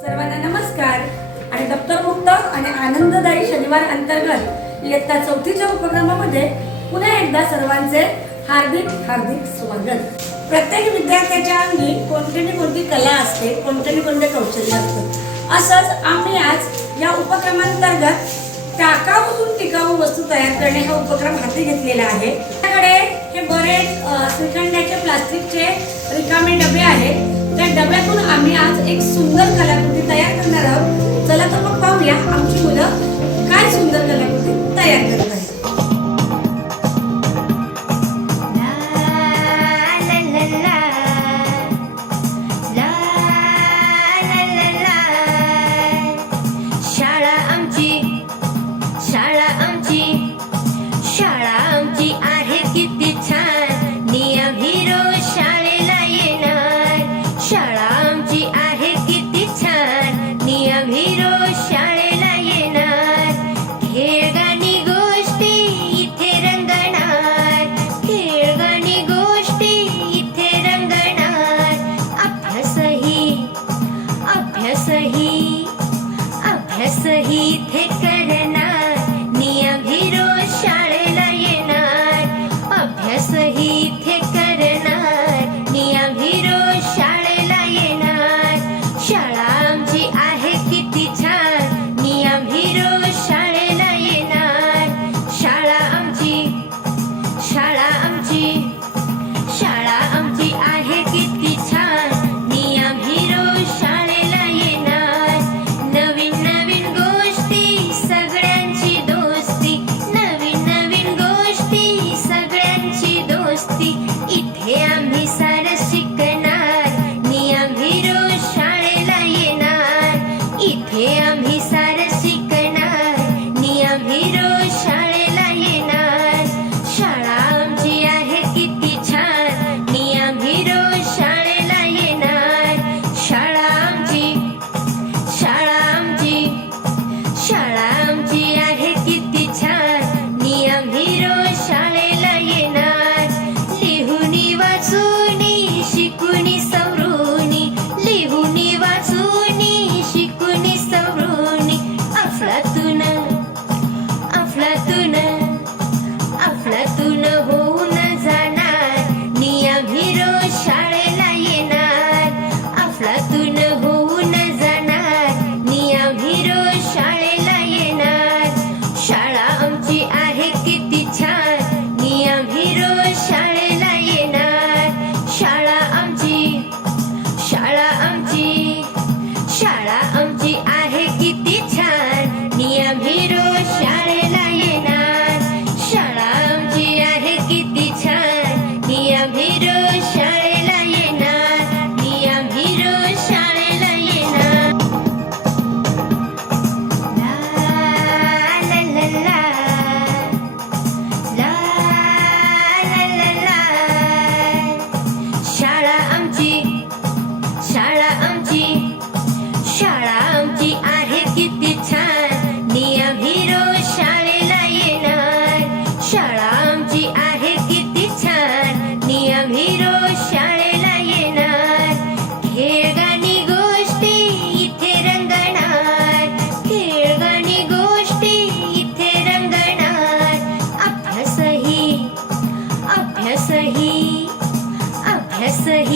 सर्वांना नमस्कार. आणि दप्तरमुक्त आणि आनंददायी शनिवार अंतर्गत इयत्ता चौथीच्या उपक्रमामध्ये पुन्हा एकदा सर्वांचे हार्दिक हार्दिक स्वागत. प्रत्येक विद्यार्थ्याच्या अंगी कोणती ना कोणती कला असते कोणते ना कोणते कौशल्य असतं. असंच आम्ही आज या उपक्रमांतर्गत टाकाऊतून टिकाऊ वस्तू तयार करणे हा उपक्रम हाती घेतलेला आहे. त्याकडे हे बरेच श्रीखंडाचे प्लास्टिकचे रिकामे डबे आहेत. त्या डब्यातून आम्ही आज एक सुंदर कलाकृती तयार करणार आहोत. चला तर मग पाहूया आमची मुलं काय सुंदर कलाकृती I see.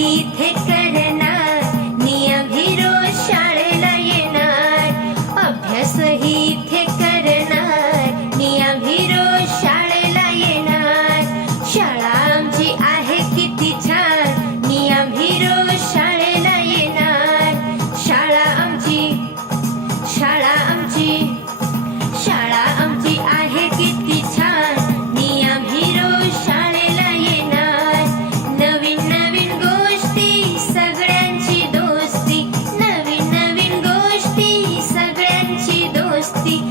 eat sixty.